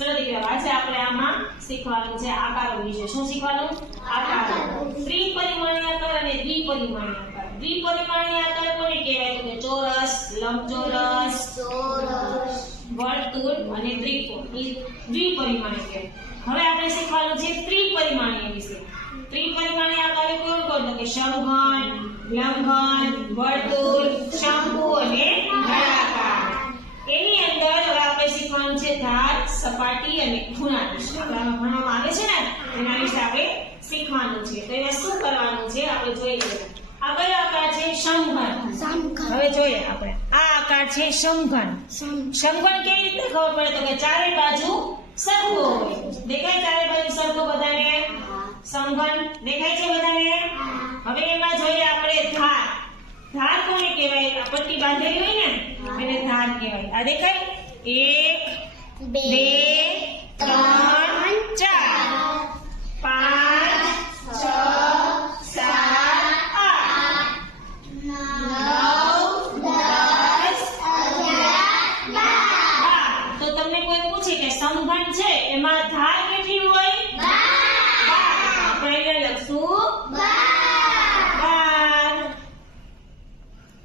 ચલો દીકરા આજે આપણે આમાં શીખવાનું છે આકારો વિશે. શું શીખવાનું? આકારો. ત્રિપરિમાણીય આકાર અને દ્વિપરિમાણીય આકાર. દ્વિપરિમાણીય આકાર કોને કહેવાય? તો કે ચોરસ, લંબચોરસ, વર્તુળ અને ત્રિકોણ. દ્વિપરિમાણીય કહેવાય. હવે આપણે શીખવાનું છે ત્રિપરિમાણીય વિશે. ત્રિપરિમાણીય આકાર કોણ કોણ? તો કે સમઘન લંબઘન વર્તુળ, શંકુ અને નળાકાર. આપણે શીખવાનું છે ધાર સપાટી અને ખૂણા વિશે ભણવામાં આવે છે ને એના વિશે આપણે શીખવાનું છે. તો એને શું કરવાનું છે? આપણે જોઈએ આ કયો આકાર છે સમઘન. હવે જોઈએ આપણે. આ આકાર છે સમઘન. સમઘન. કેવી રીતે ખબર પડે? તો કે ચારે બાજુ સરખો હોય. દેખાય ચારે બાજુ સરખો બધાને સમઘન. દેખાય છે બધાને હવે એમાં જોઈએ આપણે ધાર. ધાર કોને કહેવાય? પટ્ટી બાંધેલી હોય ને? એને ધાર કહેવાય. આ દેખાય? એક બે ત્રણ ચાર. પાંચ છ સાત આઠ. નવ દસ બાર તો તમને કોઈ પૂછે કે સમઘન છે એમાં ધાર કેટલી હોય? આપણે એને લખશું બાર.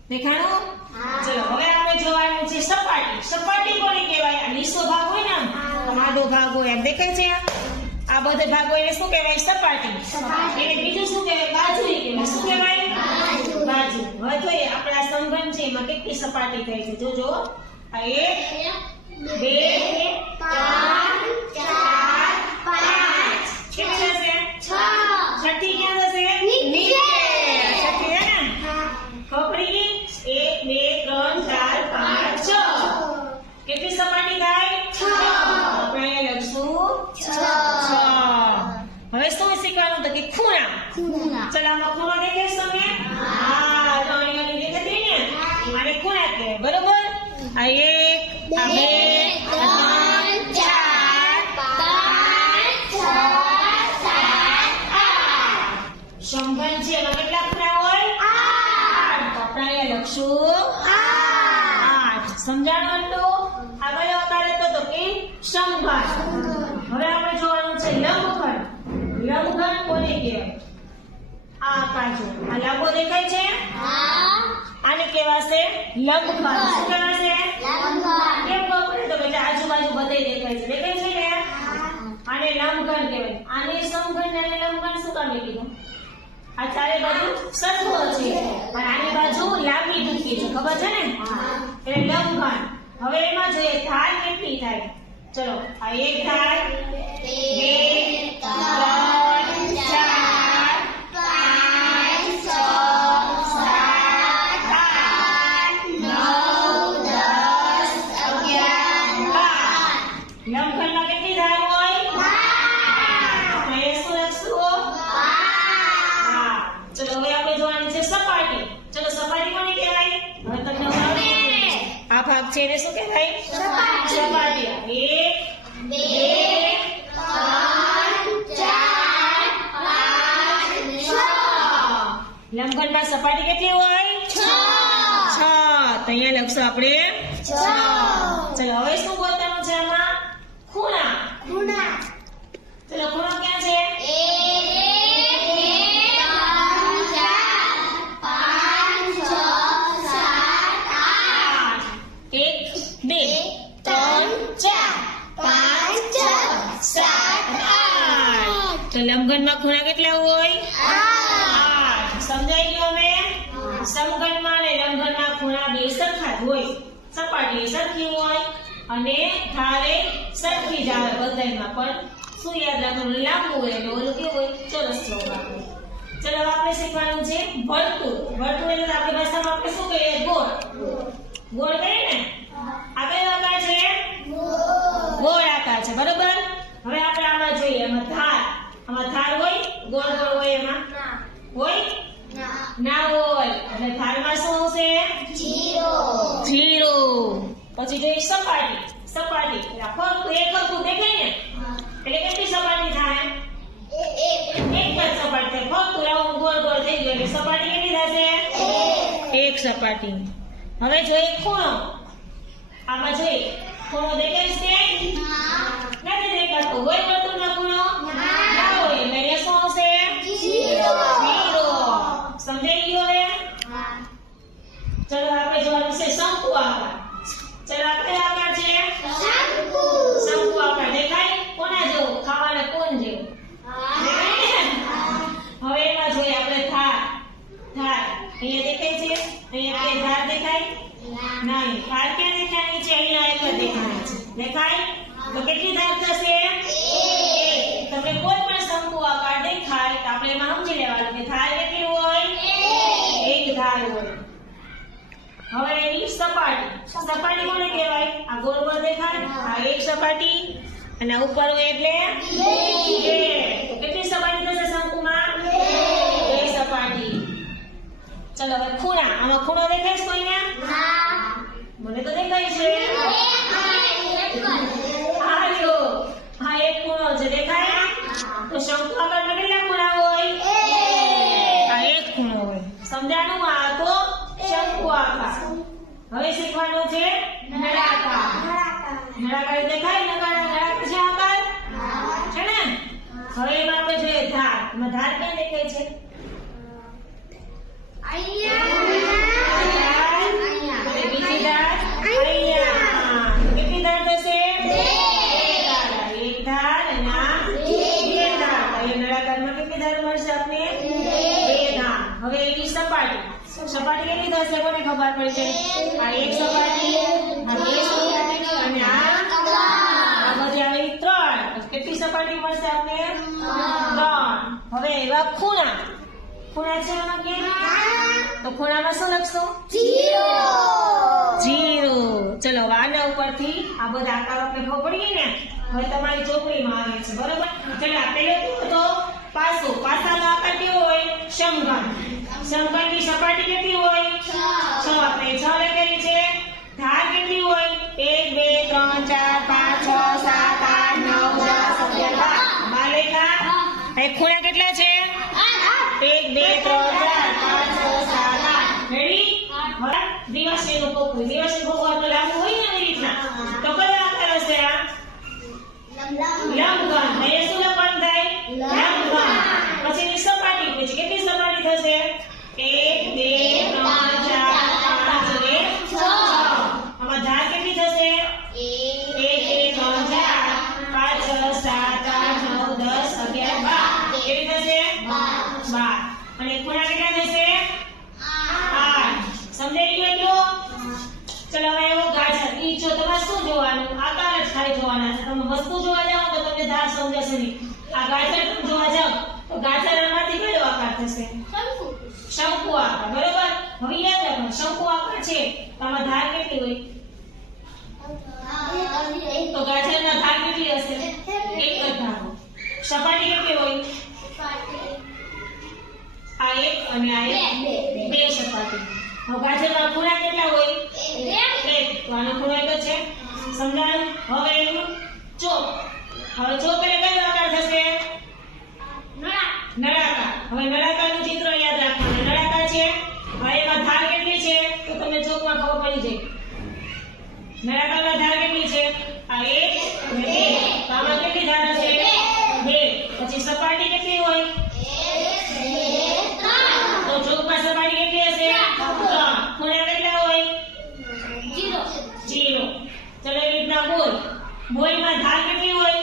દેખાણું ચલો હવે આપણે જોવાનું છે સપાટી સપાટી કોને કહેવાય આ લીસો ભાગ હોય ને આમ, આમ આડો ભાગ હોય એમ દેખાય છે આ? બધો ભાગ એને શું કહેવાય? સપાટી. એને બીજું શું કહેવાય? બાજુ કહેવાય. શું કહેવાય? બાજુ. હવે જોઈએ આપણા આ છે એમાં કેટલી સપાટી થાય છે? જોજો. આ એક બે ત્રણ ચાર પાંચ કેટલી થશે છઠ્ઠી ક્યાં થશે નીચે. છઠ્ઠી હે ને ખબરી એક બે ત્રણ ચાર પાંચ છ કેટલી સપાટી થાય છ. આપણે અહીંયા લખશું છ હવે શું શીખવાનું તો કે ખૂણા ચલો આમાં ખૂણો દેખાય છે તમને હા તો અહીંયા ની દેખાતી ને આને ખૂણા કહેવાય બરોબર આ એક આ બે ત્રણ ચાર સમઘન છે એમાં કેટલા ખૂણા હોય આઠ તો આપણે અહીંયા લખશું આઠ સમજાણું તો આ કયો આકાર હતો તો કે સમઘન હવે આપણે જોવાનું છે લંબઘન લંબઘન કોને કહેવાય આ આકાર આ લાંબો દેખાય છે? આને કહેવાશે લંબઘન શું કહેવાશે? કેમ ખબર તો કે આજુબાજુ બધે દેખાય છે. દેખાય છે ને? આને લંબઘન કહેવાય. આને સમઘન અને લંબઘન શું કામ કીધું? આ ચારે બાજુ સરખું છે. અને આની બાજુ લાંબી દુખી છે. ખબર છે ને? એટલે લંબઘન હવે એમાં જોઈએ ધાર કેટલી થાય? ચલો આ એક ધાર બે ત્રણ લંબઘનમાં કેટલી ધાર હોય? આપણે એકસો શું હા. ચલો હવે આપણે જોવાની છે સપાટી. ચલો સપાટી કોને કહેવાય? હવે તમને. આ ભાગ છે એને શું કહેવાય? સપાટી. એક બે લંબઘનમાં સપાટી કેટલી હોય? છ. તો અહીંયા લખશું આપણે છ. ચલો હવે શું બોલવાનું છે આમાં ખૂણા ચલો ખૂણો ક્યાં છે આઠ એક બે ત્રણ ચાર પાંચ છ સાત આઠ તો લંબઘનમાં ખૂણા કેટલા હોય? આઠ. સમજાઈ ગયું અમે? સમઘનમાં અને લંબઘનમાં ખૂણા બે સરખા જ હોય. સપાટી સરખી હોય અને ધારે સરખી જ આવે બધાયમાં. પણ શું યાદ રાખવાનું? લાંબુ હોય અને ઓલું કેવું હોય? ચોરસ આવે ચલો આપણે શીખવાનું છે વર્તુળ. વર્તુળ એટલે આપણી ભાષામાં આપણે શું કહીએ? ગોળ. ગોળ કહીએ ને આ કયો આકાર છે ગોળ આકાર છે બરોબર હવે આપણે આમાં જોઈએ એમાં ધાર આમાં ધાર હોય ગોળ ગોળ હોય એમાં હોય ના હોય એટલે ધારમાં શું હશે જીરો પછી જોઈએ સપાટી સપાટી એટલે ફરતું એક હરખું દેખાય ને એટલે કેટલી સપાટી. થાય એક જ સપાટી થાય ફક્ત આવું ગોળ ગોળ થઈ ગયું એટલે સપાટી કેટલી થશે એક સપાટી હવે જોઈએ ખૂણો. આમાં જોઈએ. ખૂણો દેખાય છે નથી તો કેટલી ધાર થશે એક. તમને કોઈ પણ શંકુ આકાર દેખાય તો આપણે એમાં સમજી લેવાનું કે ધાર કેટલી હોય હવે એની સપાટી. સપાટી કોને કહેવાય? આ ગોળ ગોળ દેખાય? આ એક સપાટી. અને ઉપર હોય એટલે? કેટલી સપાટી થશે શંકુમાં? બે સપાટી. ચલો, હવે ખૂણા. આમાં ખૂણો દેખાય છે કોઈને? મને તો દેખાય છે. હા એક ખૂણો છે દેખાય. તો કેટલા ખૂણો હોય? સમજાણું આ તો? શંકુ આકાર. હવે શીખવાનું સપાટી. સપાટી કેટલી થશે કોને ખબર પડશે આ એક સપાટી આ બે સપાટી અને આ આ બધી આવી ત્રણ. કેટલી સપાટી મળશે આપણે ત્રણ. હવે એવા ખૂણા. ખૂણા છે આમાં કે? તો ખૂણામાં શું લખશું? જીરો. ચલો હવે આના ઉપરથી આ બધા આકાર આપણે ખબર પડી ગઈ ને? હવે તમારી ચોપડીમાં આવે છે બરોબર? ચલો આ પેલો કેવો હતો? પાસો. પાસાનો આકાર કેવો હોય? શંકર. શંકરની સપાટી કેટલી હોય? છ. આપણે છ લખેલી છે? ધાર કેટલી હોય? એક બે ત્રણ ચાર પાંચ છ સાત આઠ નવ દસ અગિયાર બાર. બાર લેખા એ ખૂણા કેટલા છે? એક બે ત્રણ ચાર પાંચ છ સાત આઠ. રેડી હવે દિવસની નું તો હોય એવી રીતના? તો કયો આકાર હશે આ. લંબઘન એ શું લખવાનું થાય પછી એની સપાટી પછી કેટલી સપાટી થશે એક બે ત્રણ ચાર પાંચ અને છ આમાં ધાર કેટલી થશે એક બે ત્રણ ચાર પાંચ છ સાત આઠ નવ દસ અગિયાર બાર કેટલી થશે બાર અને ખૂણા કેટલા થશે આઠ સમજાઈ ગયું એટલું ચલો હવે એવો ઈ તમારે શું જોવાનું? આકાર જ ખાલી જોવાના છે. તમે વસ્તુ જોવા જાઓ તો તમને ધાર સમજાશે નહીં. આ ગાજર તમે જોવા જાઓ તો ગાજર આમાંથી કયો આકાર થશે? શંકુ. આકાર બરોબર? હવે યાદ રાખો શંકુ આકાર છે. તમારા ધાર કેટલી હોય? તો ગાજરના ધાર કેટલી હશે? એક જ ધાર સપાટી કેટલી હોય? આ એક અને આ એક બે. સપાટી. હવે ગાજરના પૂરા કેટલા હોય? તો આનો ખૂણો છે? સમજાયું હવે એનું ચોક હવે ચોક એટલે કયો આકાર થશે? નળાકાર. હવે નળાકારનું ચિત્ર યાદ રાખવાનું. નળાકાર છે? હવે એમાં ધાર કેટલી છે? તો તમને ચોકમાં ખબર પડી જાય. નળાકારમાં ધાર કેટલી છે આ એક અને બે તો આમાં કેટલી ધાર હશે બે પછી સપાટી કેટલી હોય તો ચોકમાં સપાટી કેટલી હશે ત્રણ ખૂણા કેટલા હોય જીરો ચલો એવી રીતના બોલ બોલમાં ધાર કેટલી હોય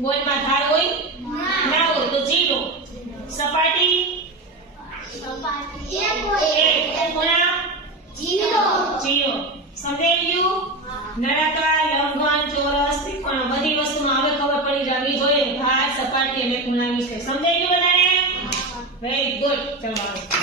બોલમાં ધાર હોય